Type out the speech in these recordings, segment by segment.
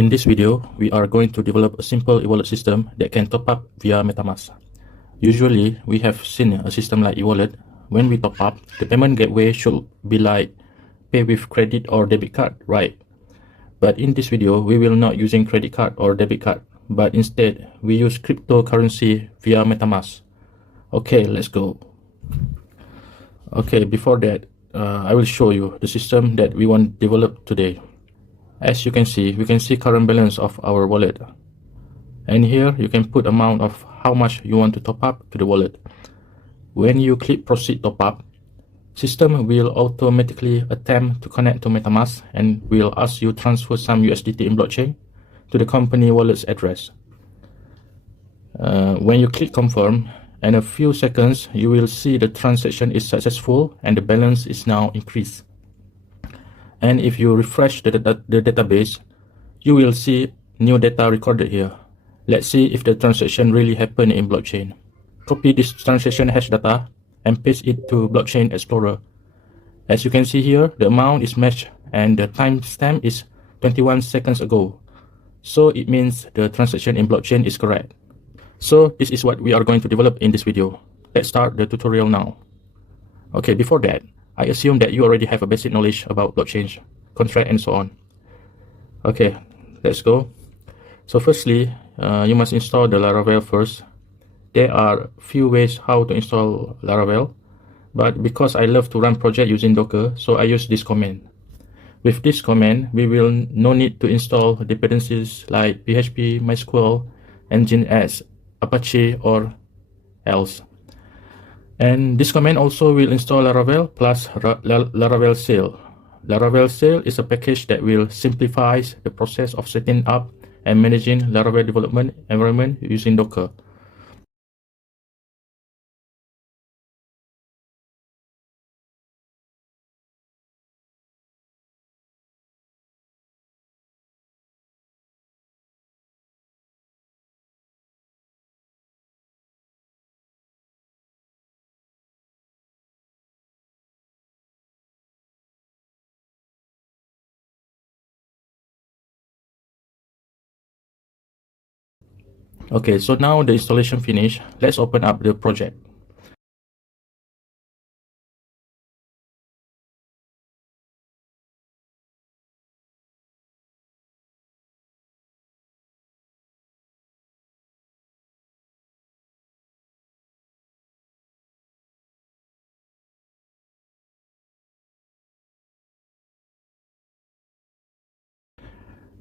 In this video, we are going to develop a simple e-wallet system that can top up via MetaMask. Usually, we have seen a system like e-wallet. When we top up, the payment gateway should be like pay with credit or debit card, right? But in this video, we will not using credit card or debit card, but instead, we use cryptocurrency via MetaMask. Okay, let's go. Okay, before that, I will show you the system that we want to develop today. As you can see, we can see current balance of our wallet. And here you can put amount of how much you want to top up to the wallet. When you click proceed top up, system will automatically attempt to connect to MetaMask and will ask you transfer some USDT in blockchain to the company wallet's address. When you click confirm, in a few seconds, you will see the transaction is successful and the balance is now increased. And if you refresh the database, you will see new data recorded here. Let's see if the transaction really happened in blockchain. Copy this transaction hash data and paste it to Blockchain Explorer. As you can see here, the amount is matched and the timestamp is 21 seconds ago. So it means the transaction in blockchain is correct. So this is what we are going to develop in this video. Let's start the tutorial now. Okay, before that, I assume that you already have a basic knowledge about blockchain, contract, and so on. Okay, let's go. So firstly, you must install the Laravel first. There are few ways how to install Laravel, but because I love to run project using Docker, so I use this command. With this command, we will no need to install dependencies like PHP, MySQL, Nginx, Apache, or else. And this command also will install Laravel plus Laravel Sail. Laravel Sail is a package that will simplify the process of setting up and managing Laravel development environment using Docker. Okay, so now the installation finished. Let's open up the project.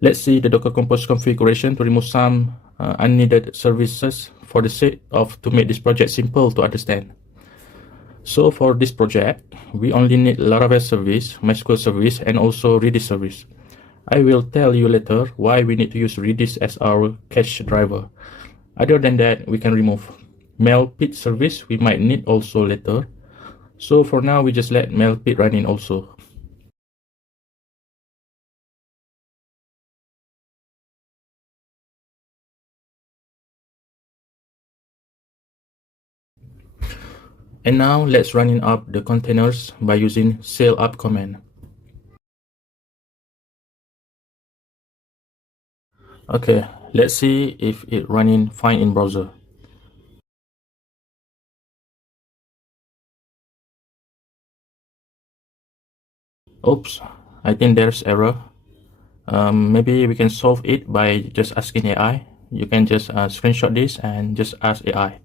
Let's see the Docker Compose configuration to remove some unneeded services for the sake of to make this project simple to understand. So for this project, we only need Laravel service, MySQL service, and also Redis service. I will tell you later why we need to use Redis as our cache driver. Other than that, we can remove Mailpit service. We might need also later. So for now, we just let Mailpit run in also. And now let's running up the containers by using sail up command. Okay, let's see if it running fine in browser. Oops, I think there's error. Maybe we can solve it by just asking AI. You can just screenshot this and just ask AI.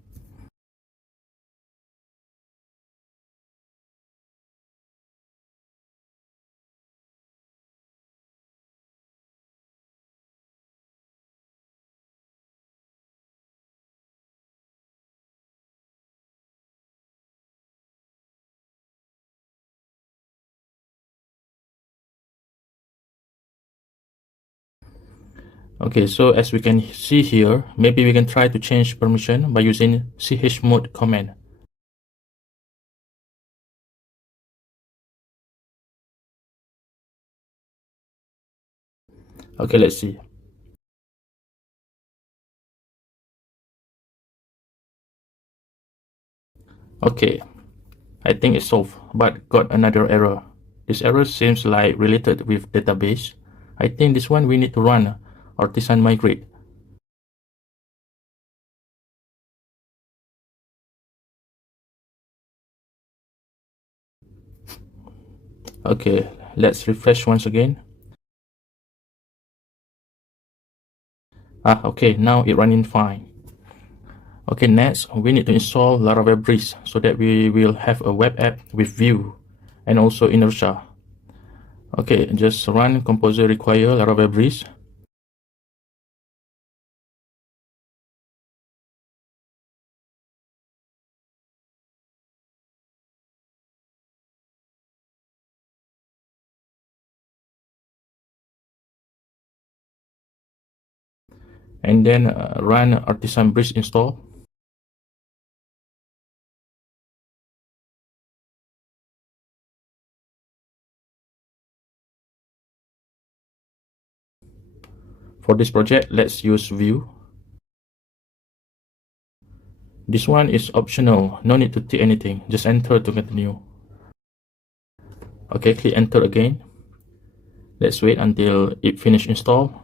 Okay, so as we can see here, maybe we can try to change permission by using chmod command. Okay, let's see. Okay, I think it's solved, but got another error. This error seems like related with database. I think this one we need to run artisan migrate. Okay, let's refresh once again. Okay, now it running fine. Okay, next we need to install Laravel Breeze so that we will have a web app with Vue and also Inertia. Okay, just run composer require Laravel Breeze. And then run artisan breeze install. For this project, let's use Vue. This one is optional, no need to tick anything, just enter to continue. Okay, click enter again. Let's wait until it finish install.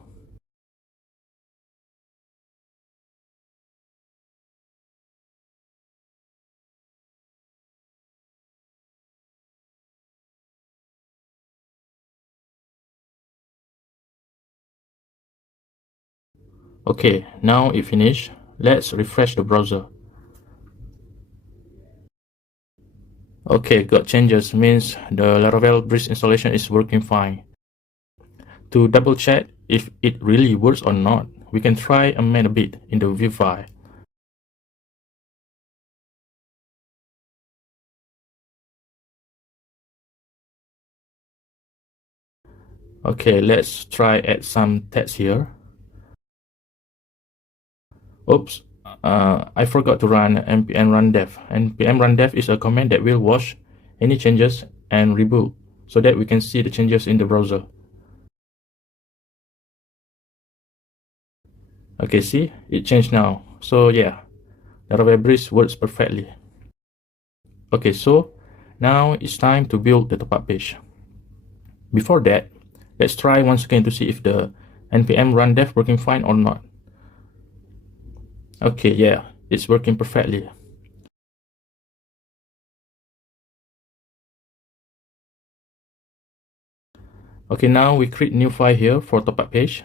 Okay, now it finished. Let's refresh the browser. Okay, got changes, means the Laravel Breeze installation is working fine. To double check if it really works or not, we can try amend a bit in the Vue file. Okay, let's try add some text here. Oops, I forgot to run npm run dev. Npm run dev is a command that will watch any changes and reboot so that we can see the changes in the browser. Okay, see, it changed now. So yeah, Laravel Breeze works perfectly. Okay, so now it's time to build the topup page. Before that, let's try once again to see if the npm run dev working fine or not. Okay, yeah, it's working perfectly. Okay, now we create new file here for topup page.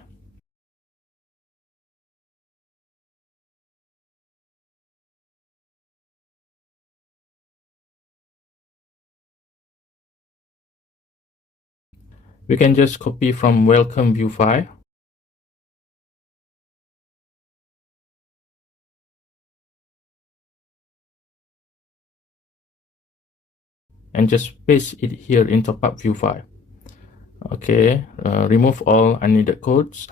We can just copy from welcome view file. And just paste it here in topup view file. Okay, remove all unneeded codes.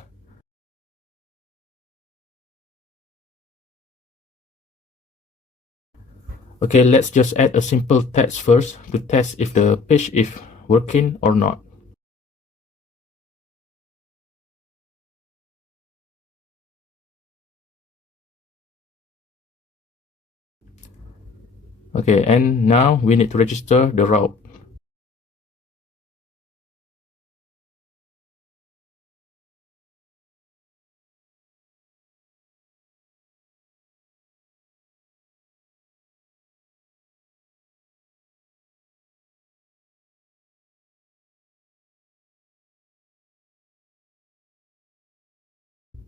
Okay, let's just add a simple test first to test if the page is working or not. Okay, and now we need to register the route.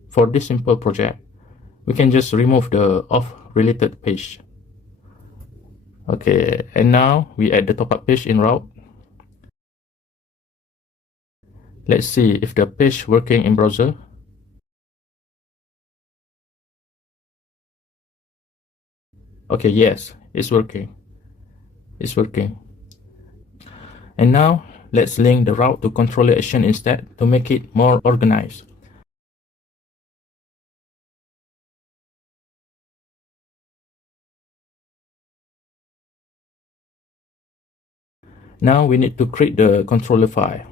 For this simple project, we can just remove the off related page. Okay, and now we add the topup page in route. Let's see if the page working in browser. Okay, yes, it's working. It's working. And now let's link the route to controller action instead to make it more organized. Now we need to create the controller file.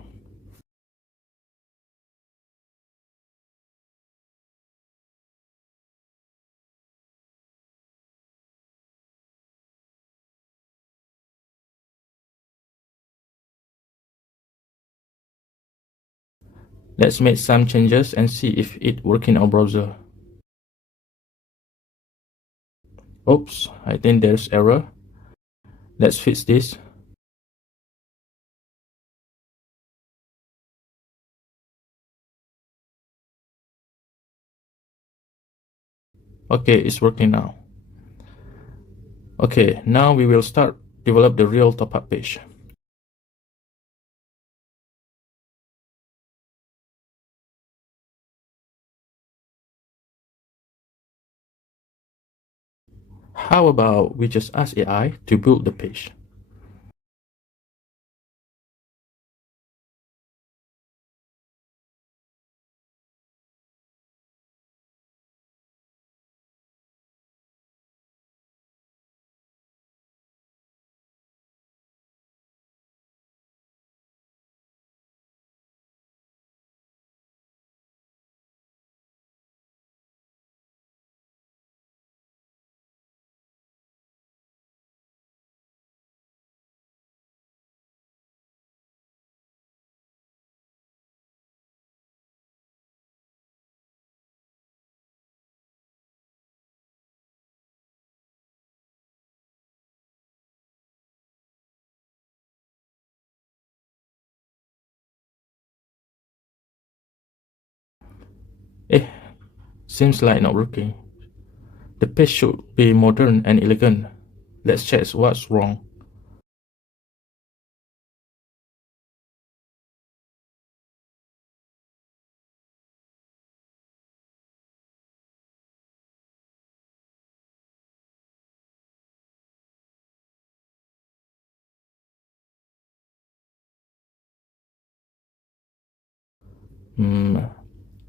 Let's make some changes and see if it works in our browser. Oops, I think there's error. Let's fix this. Okay, it's working now. Okay, now we will start develop the real top-up page. How about we just ask AI to build the page? Eh, seems like not working. The page should be modern and elegant. Let's check what's wrong.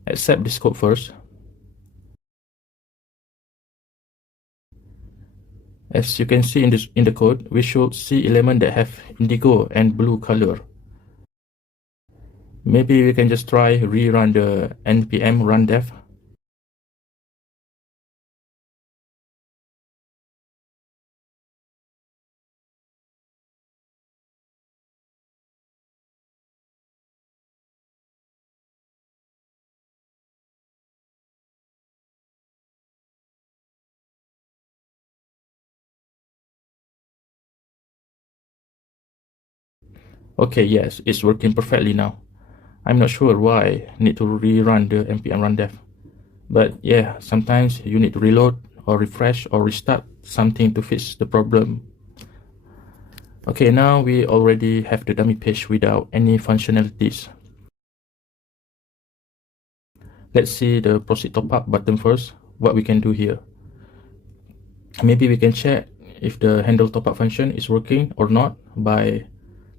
Accept this code first. As you can see in the code, we should see elements that have indigo and blue color. Maybe we can just try rerun the npm run dev. Okay, yes, it's working perfectly now. I'm not sure why I need to rerun the npm run dev. But yeah, sometimes you need to reload or refresh or restart something to fix the problem. Okay, now we already have the dummy page without any functionalities. Let's see the proceed top up button first, what we can do here. Maybe we can check if the handle top up function is working or not by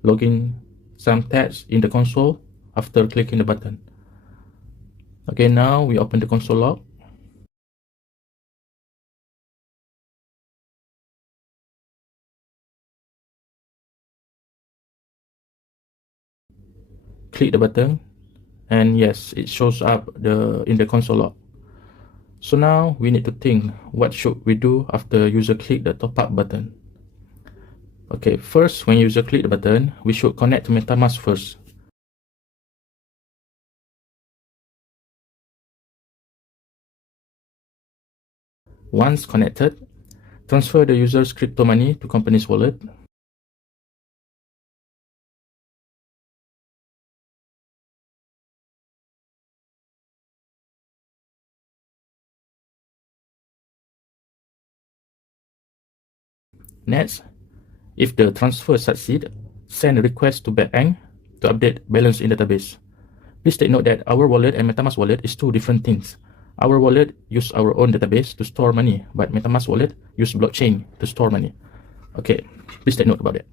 logging some text in the console after clicking the button. Okay, now we open the console log. Click the button, and yes, it shows up in the console log. So now we need to think what should we do after user click the top up button. Okay, first when user click the button, we should connect to MetaMask first. Once connected, transfer the user's crypto money to company's wallet. Next, if the transfer succeeds, send a request to backend to update balance in database. Please take note that our wallet and MetaMask wallet is two different things. Our wallet use our own database to store money, but MetaMask wallet use blockchain to store money. Okay, please take note about it.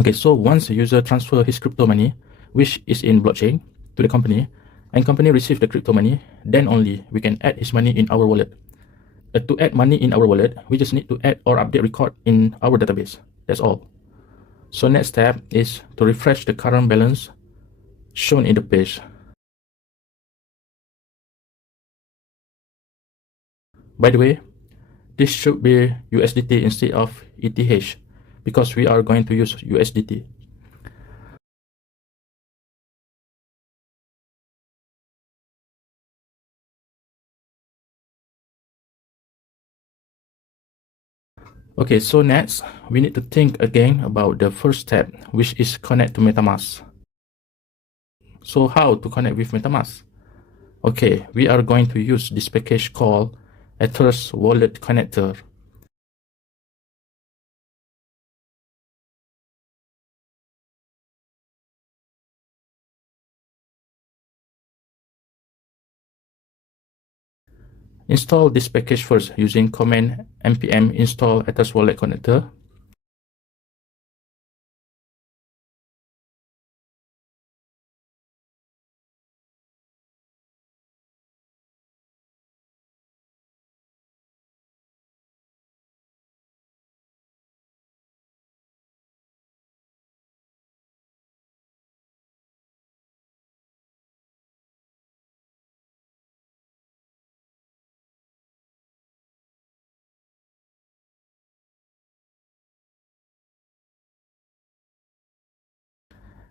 Okay, so once a user transfer his crypto money, which is in blockchain, to the company, and company receive the crypto money, then only we can add his money in our wallet. To add money in our wallet, we just need to add or update record in our database. That's all. So next step is to refresh the current balance shown in the page. By the way, this should be USDT instead of ETH because we are going to use USDT. Okay, so next, we need to think again about the first step, which is connect to MetaMask. So how to connect with MetaMask? Okay, we are going to use this package called Ethers Wallet Connector. Install this package first using command npm install Ethers Wallet Connector.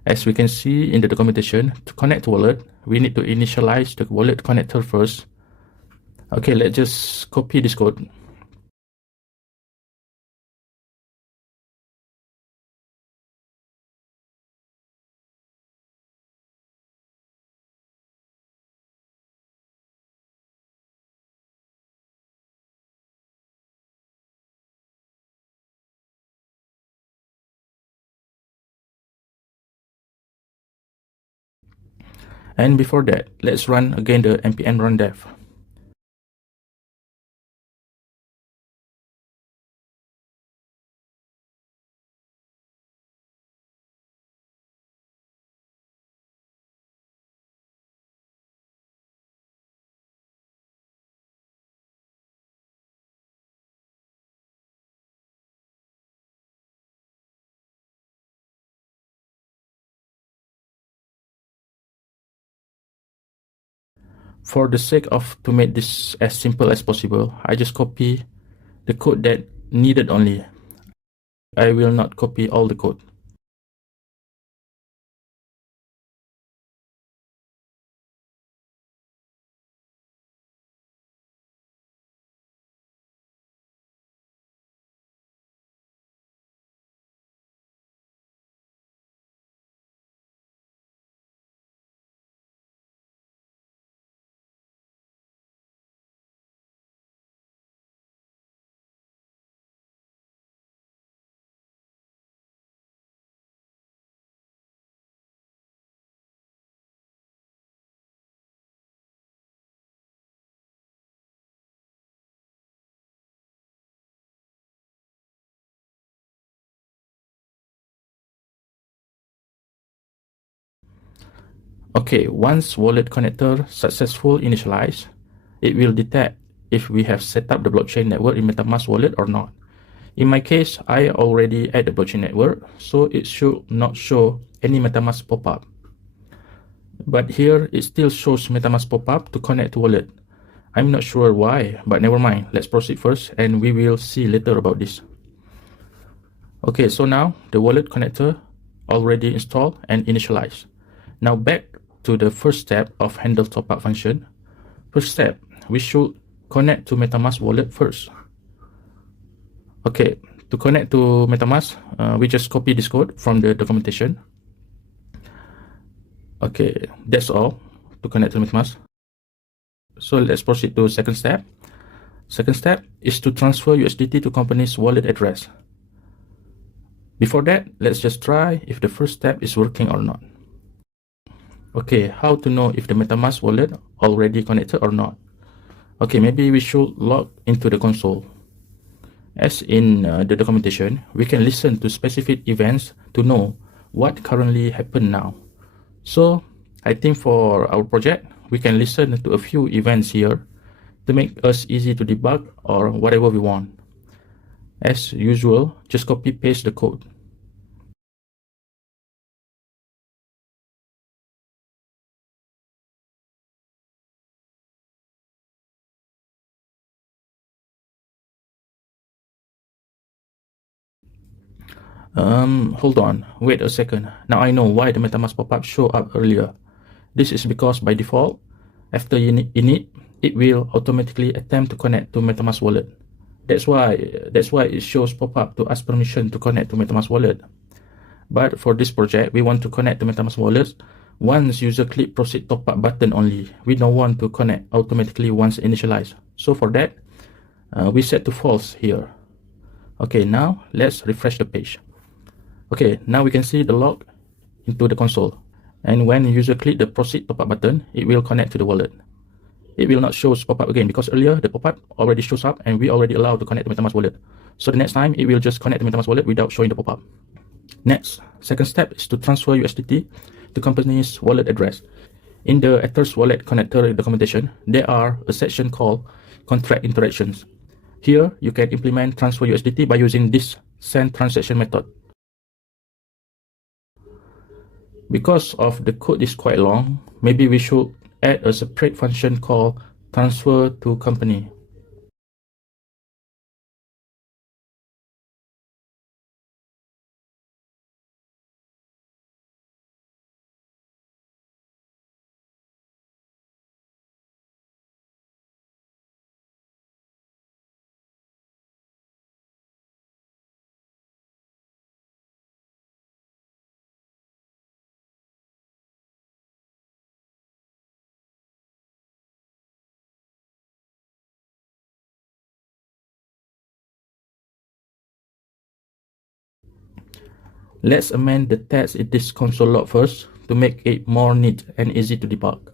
As we can see in the documentation, to connect to wallet, we need to initialize the wallet connector first. Okay, let's just copy this code. And before that, let's run again the npm run dev. For the sake of to make this as simple as possible, I just copy the code that needed only. I will not copy all the code. Okay, once wallet connector successful initialized, it will detect if we have set up the blockchain network in MetaMask wallet or not. In my case, I already add the blockchain network, so it should not show any MetaMask pop-up. But here, it still shows MetaMask pop-up to connect to wallet. I'm not sure why, but never mind. Let's proceed first, and we will see later about this. Okay, so now the wallet connector already installed and initialized. Now back to the first step of handle topup function. First step, we should connect to MetaMask wallet first. Okay, to connect to MetaMask, we just copy this code from the documentation. Okay, that's all to connect to MetaMask. So let's proceed to second step. Second step is to transfer USDT to company's wallet address. Before that, let's just try if the first step is working or not. Okay, how to know if the MetaMask wallet already connected or not? Okay, maybe we should log into the console. As in the documentation, we can listen to specific events to know what currently happened now. So, I think for our project, we can listen to a few events here to make us easy to debug or whatever we want. As usual, just copy paste the code. Hold on, wait a second. Now I know why the MetaMask pop-up showed up earlier. This is because by default, after init, it will automatically attempt to connect to MetaMask wallet. That's why it shows pop-up to ask permission to connect to MetaMask wallet. But for this project, we want to connect to MetaMask wallet once user click proceed top up button only. We don't want to connect automatically once initialized. So for that, we set to false here. Okay, now let's refresh the page. Okay, now we can see the log into the console. And when user click the proceed top up button, it will connect to the wallet. It will not show pop-up again because earlier the pop-up already shows up and we already allowed to connect to MetaMask wallet. So the next time it will just connect to MetaMask wallet without showing the pop-up. Next, second step is to transfer USDT to company's wallet address. In the Ethers wallet connector documentation, there are a section called contract interactions. Here, you can implement transfer USDT by using this send transaction method. Because of the code is quite long, maybe we should add a separate function called transfer to company. Let's amend the text in this console log first to make it more neat and easy to debug.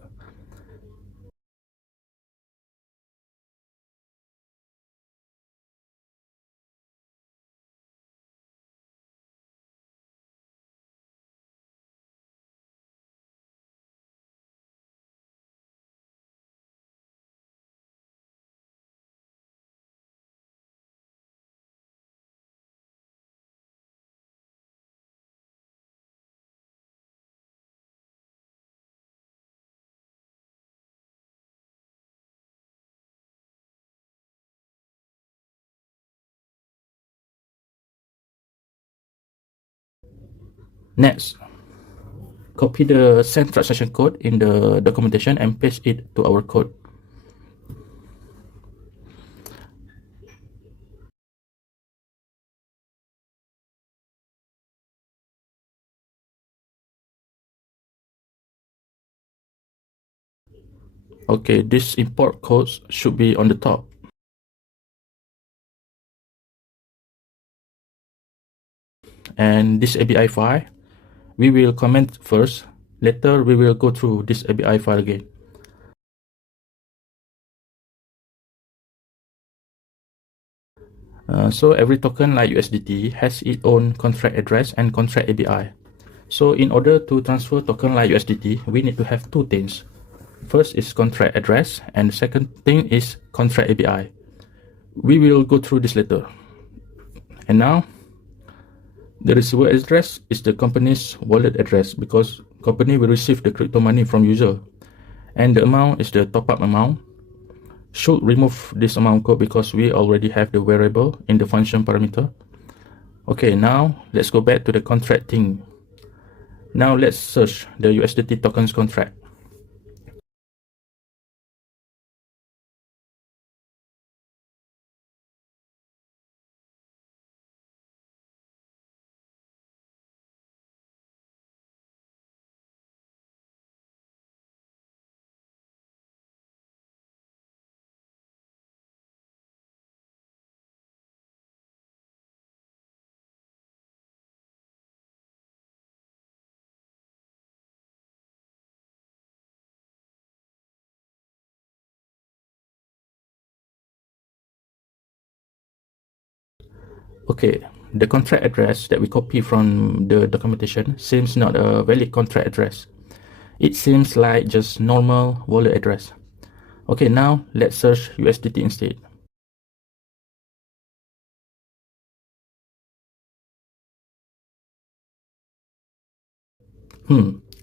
Next, copy the send transaction code in the documentation and paste it to our code. Okay, this import code should be on the top. And this ABI file, we will comment first. Later, we will go through this ABI file again. So every token like USDT has its own contract address and contract ABI. So in order to transfer token like USDT, we need to have two things. First is contract address and the second thing is contract ABI. We will go through this later. And now, the receiver address is the company's wallet address because company will receive the crypto money from user. And the amount is the top-up amount. Should remove this amount code because we already have the variable in the function parameter. Okay, now let's go back to the contract thing. Now let's search the USDT tokens contract. Okay, the contract address that we copy from the documentation seems not a valid contract address. It seems like just normal wallet address. Okay, now let's search USDT instead.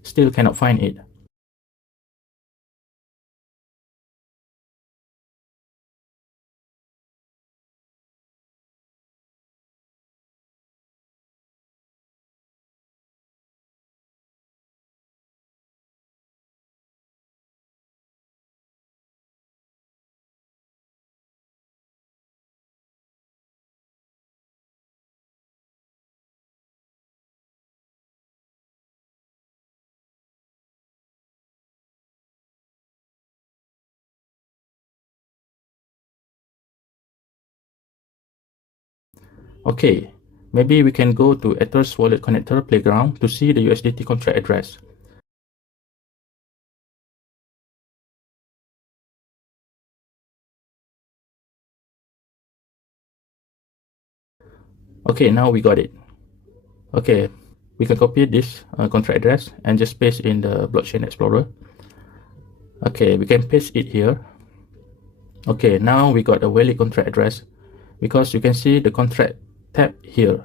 Still cannot find it. Okay, maybe we can go to Ethers wallet connector playground to see the USDT contract address. Okay, now we got it. Okay, we can copy this contract address and just paste in the blockchain explorer. Okay, we can paste it here. Okay, now we got a valid contract address because you can see the contract tab here.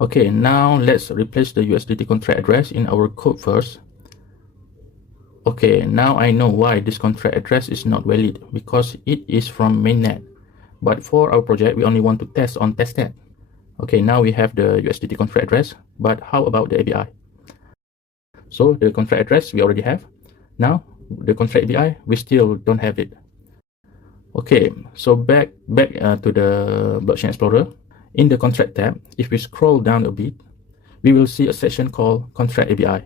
Okay, now let's replace the USDT contract address in our code first. Okay, now I know why this contract address is not valid, because it is from mainnet. But for our project, we only want to test on testnet. Okay, now we have the USDT contract address, but how about the API? So the contract address we already have. Now the contract API, we still don't have it. Okay, so back to the blockchain explorer. In the contract tab, if we scroll down a bit, we will see a section called contract API.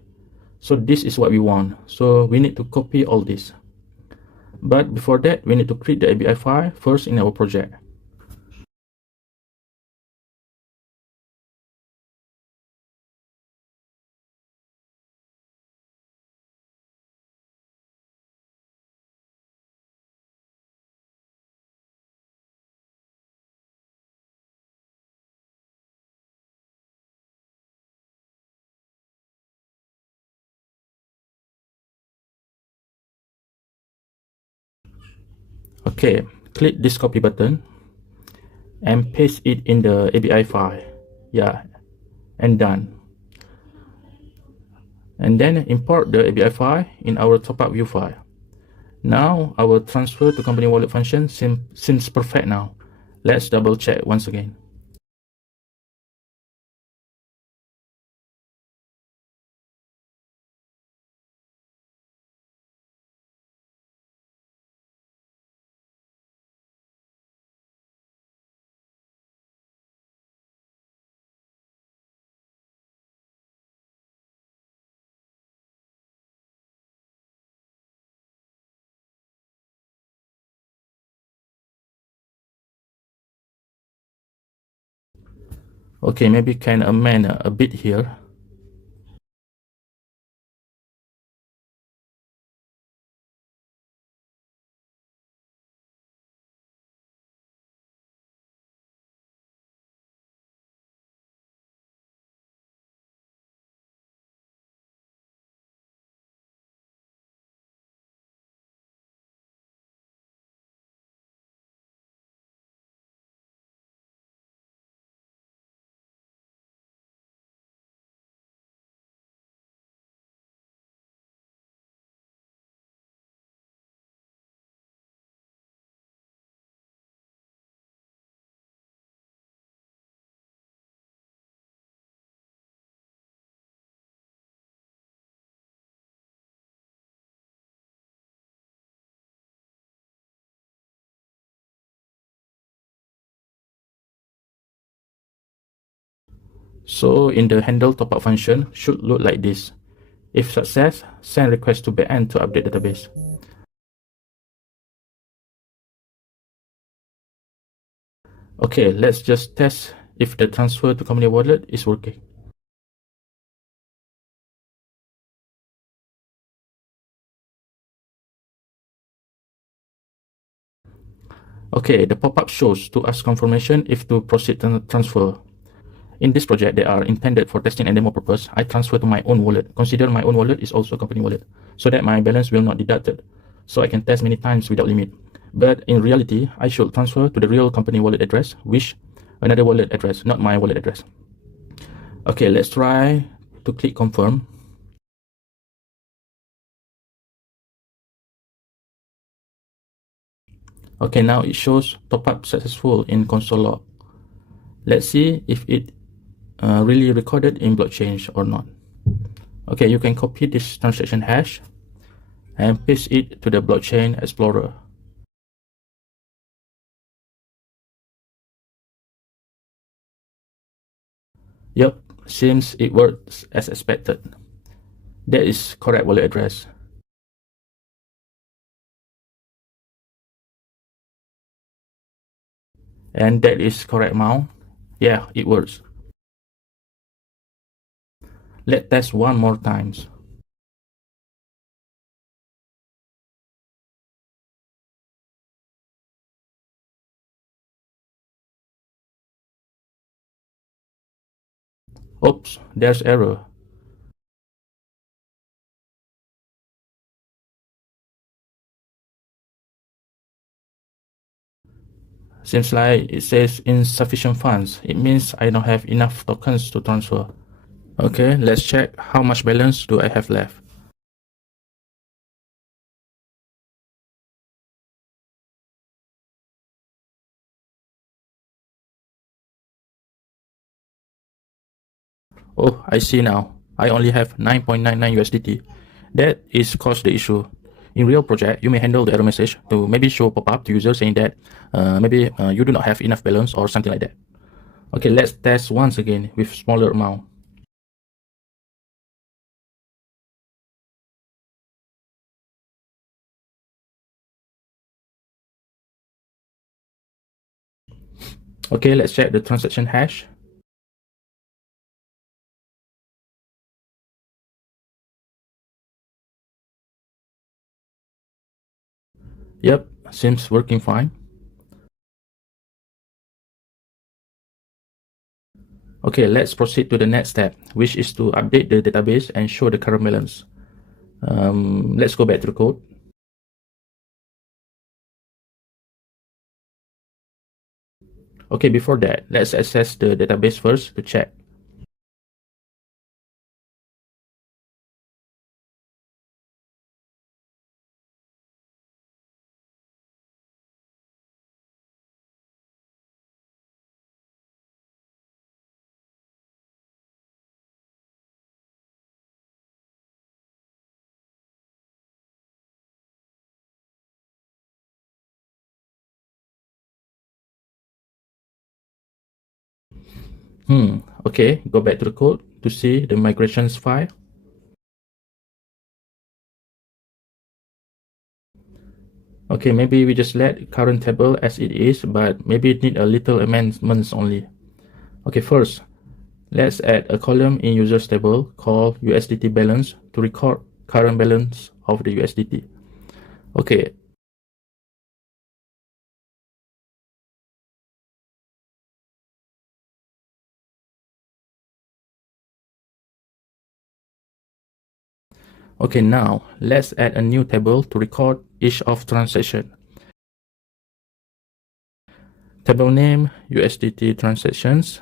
So this is what we want. So we need to copy all this. But before that, we need to create the API file first in our project. Okay, click this copy button and paste it in the API file. Yeah, and done. And then import the API file in our topup view file. Now our transfer to company wallet function seems perfect now. Let's double check once again. Okay, maybe can amend a bit here. So in the handle topup function should look like this. If success, send request to backend to update database. Okay, let's just test if the transfer to company wallet is working. Okay, the pop-up shows to ask confirmation if to proceed transfer. In this project, they are intended for testing and demo purpose. I transfer to my own wallet. Consider my own wallet is also a company wallet, so that my balance will not deducted. So I can test many times without limit. But in reality, I should transfer to the real company wallet address, which another wallet address, not my wallet address. Okay, let's try to click confirm. Okay, now it shows top-up successful in console log. Let's see if it really recorded in blockchain or not. Okay, you can copy this transaction hash and paste it to the blockchain explorer. Yep, seems it works as expected. That is correct wallet address. And that is correct amount. Yeah, it works. Let's test one more times. Oops, there's error. Seems like it says insufficient funds. It means I don't have enough tokens to transfer. Okay, let's check how much balance do I have left. Oh, I see now. I only have 9.99 USDT. That is cause the issue. In real project, you may handle the error message to maybe show pop-up to user saying that maybe you do not have enough balance or something like that. Okay, let's test once again with smaller amount. Okay, let's check the transaction hash. Yep, seems working fine. Okay, let's proceed to the next step, which is to update the database and show the current balance. Let's go back to the code. Okay, before that, let's access the database first to check. Okay, go back to the code to see the migrations file. Okay, maybe we just let current table as it is, but maybe it need a little amendments only. Okay, first, let's add a column in users table called USDT balance to record current balance of the USDT. Okay, okay, now let's add a new table to record each of transaction. Table name USDT transactions.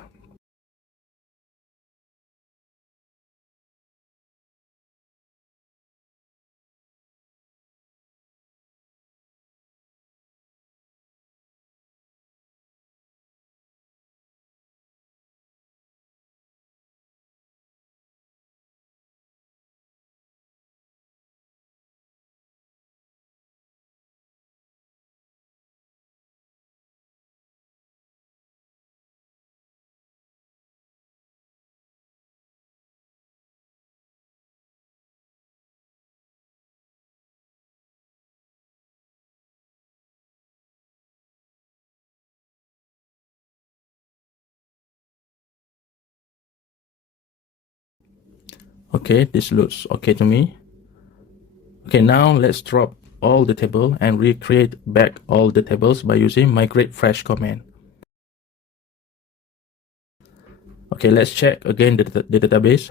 Okay, this looks okay to me. Okay, now let's drop all the table and recreate back all the tables by using migrate fresh command. Okay, let's check again the database.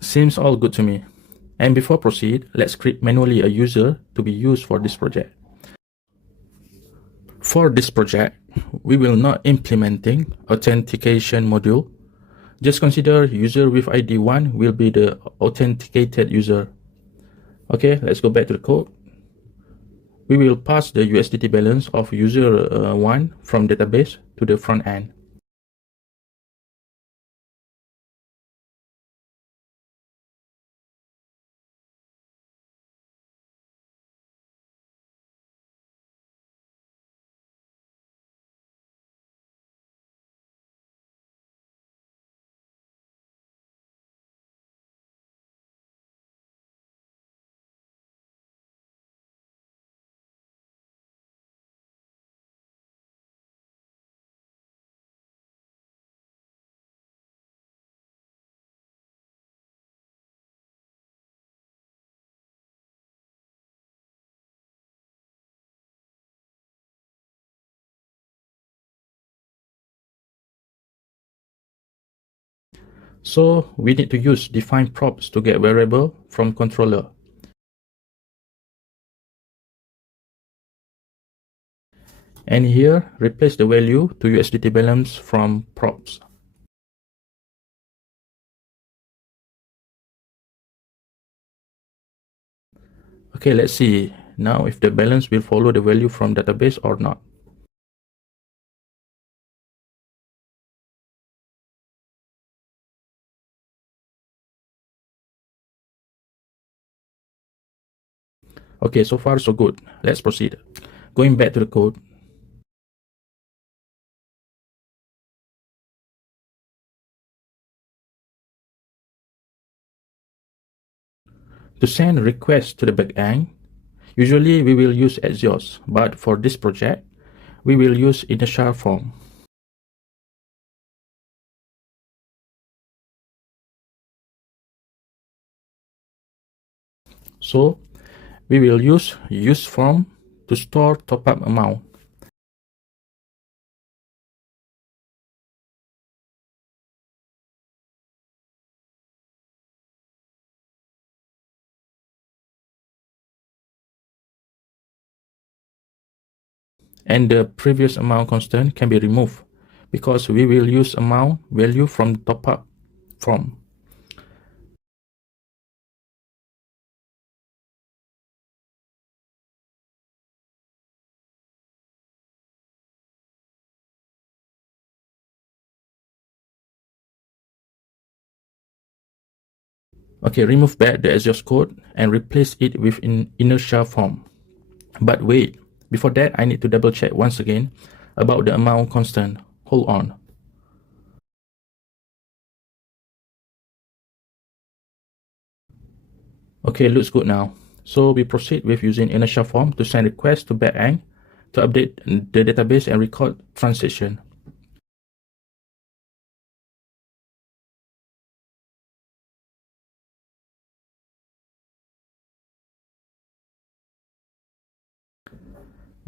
Seems all good to me. And before proceed, let's create manually a user to be used for this project. For this project, we will not implementing authentication module. Just consider user with ID 1 will be the authenticated user. Okay, let's go back to the code. We will pass the USDT balance of user 1 from database to the front end. So we need to use define props to get variable from controller. And here, replace the value to USDT balance from props. Okay, let's see now if the balance will follow the value from database or not. Okay, so far so good. Let's proceed. Going back to the code. To send requests to the backend, usually we will use Axios, but for this project, we will use Inertia form. So we will use form to store top-up amount. And the previous amount constant can be removed because we will use amount value from top-up form. Okay, remove back the Axios code and replace it with Inertia form. But wait, before that I need to double check once again about the amount constant. Hold on. Okay, looks good now. So we proceed with using Inertia form to send requests to backend to update the database and record transaction.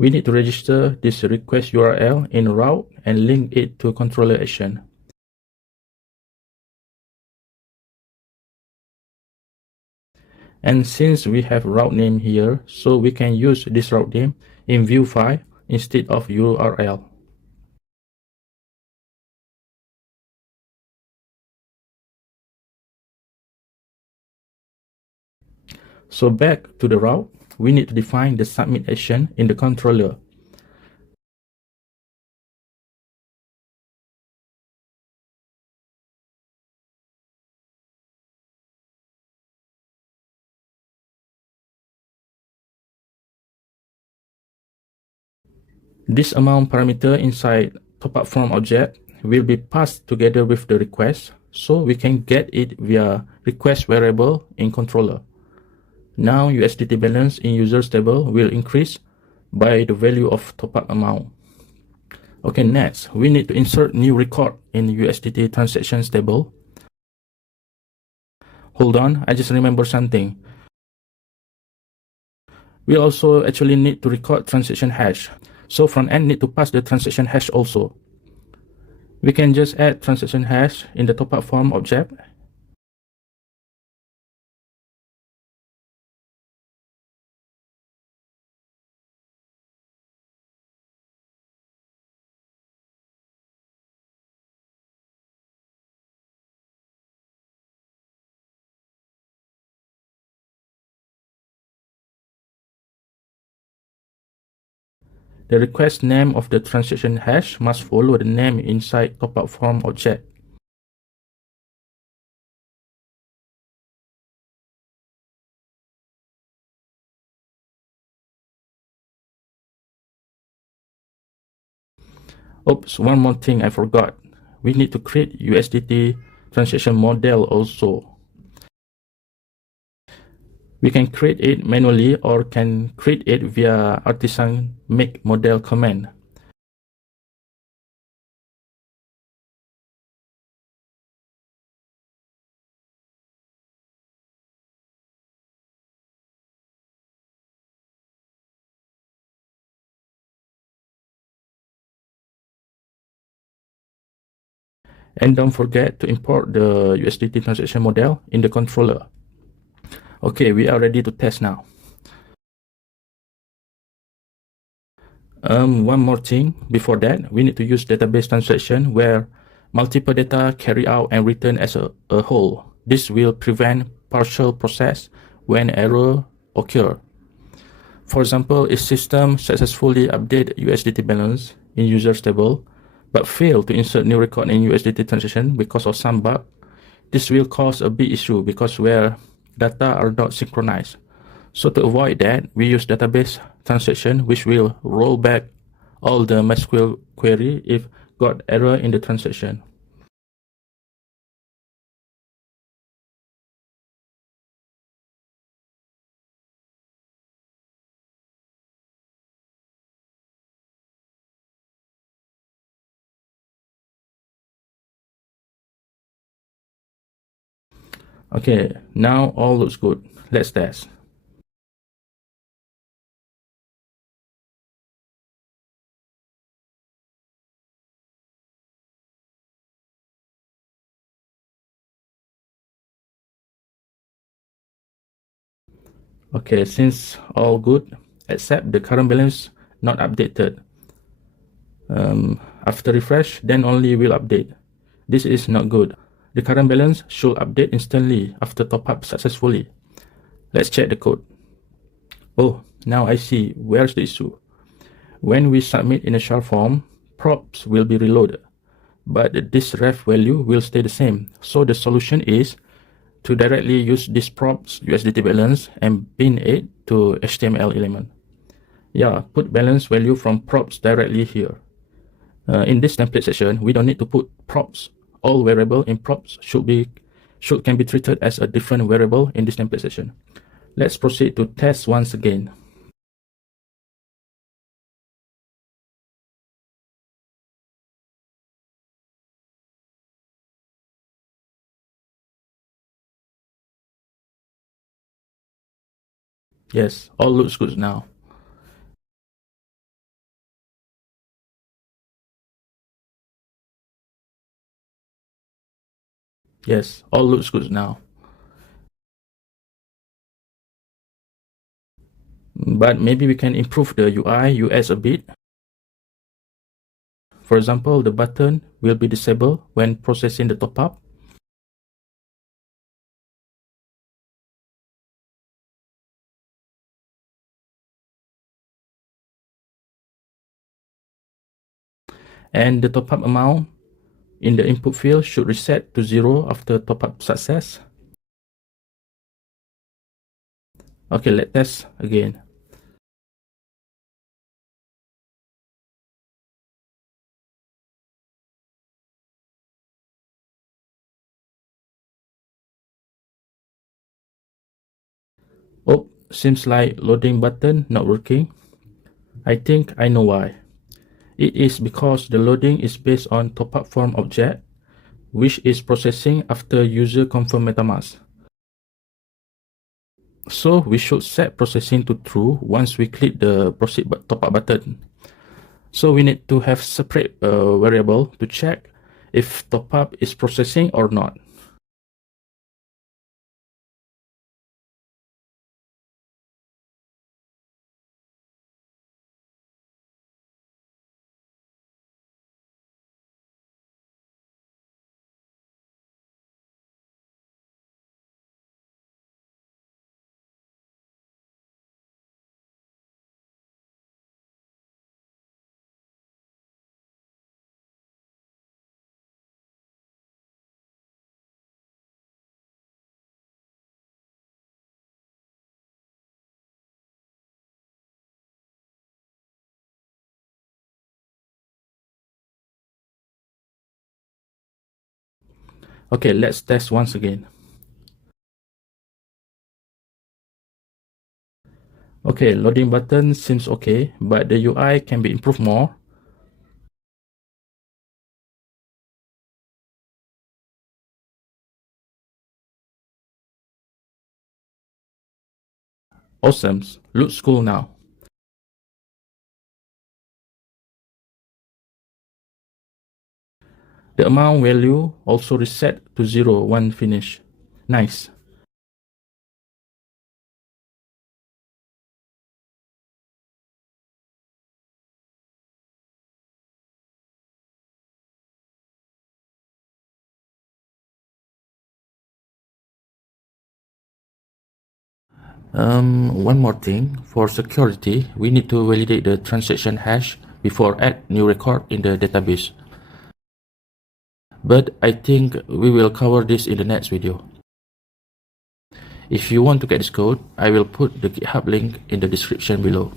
We need to register this request URL in route and link it to a controller action. And since we have route name here, so we can use this route name in Vue file instead of URL. So back to the route, we need to define the submit action in the controller. This amount parameter inside topup from object will be passed together with the request, so we can get it via request variable in controller. Now USDT balance in users table will increase by the value of topup amount. Okay, next, we need to insert new record in USDT transactions table. Hold on, I just remember something. We also actually need to record transaction hash. So frontend need to pass the transaction hash also. We can just add transaction hash in the topup form object. The request name of the transaction hash must follow the name inside topup form object. Oops, one more thing I forgot. We need to create USDT transaction model also. We can create it manually or can create it via artisan make model command. And don't forget to import the USDT transaction model in the controller. Okay, we are ready to test now. One more thing before that, we need to use database transaction where multiple data carry out and return as a whole. This will prevent partial process when error occur. For example, if system successfully update USDT balance in users table, but fail to insert new record in USDT transaction because of some bug, this will cause a big issue because where data are not synchronized. So to avoid that, we use database transaction which will roll back all the MySQL query if got error in the transaction. Okay, now all looks good. Let's test. Okay, since all good, except the current balance not updated. After refresh, then only will update. This is not good. The current balance should update instantly after top up successfully. Let's check the code. Oh, now I see where's the issue. When we submit in a shard form, props will be reloaded, but this ref value will stay the same. So the solution is to directly use this props USDT balance and pin it to HTML element. Yeah, put balance value from props directly here. In this template section, we don't need to put props. All variable in props can be treated as a different variable in this template section. Let's proceed to test once again. Yes, all looks good now. Yes, all looks good now. But maybe we can improve the UI UX a bit. For example, the button will be disabled when processing the top up. And the top up amount in the input field should reset to 0 after top up success. Okay, let's test again. Oh, seems like loading button not working. I think I know why. It is because the loading is based on top-up form object, which is processing after user confirm MetaMask. So we should set processing to true once we click the proceed top-up button. So we need to have separate variable to check if top-up is processing or not. Okay, let's test once again. Okay, loading button seems okay, but the UI can be improved more. Awesome, looks cool now. The amount value also reset to 0 when finished. Nice. One more thing, for security, we need to validate the transaction hash before add new record in the database. But I think we will cover this in the next video. If you want to get this code, I will put the GitHub link in the description below.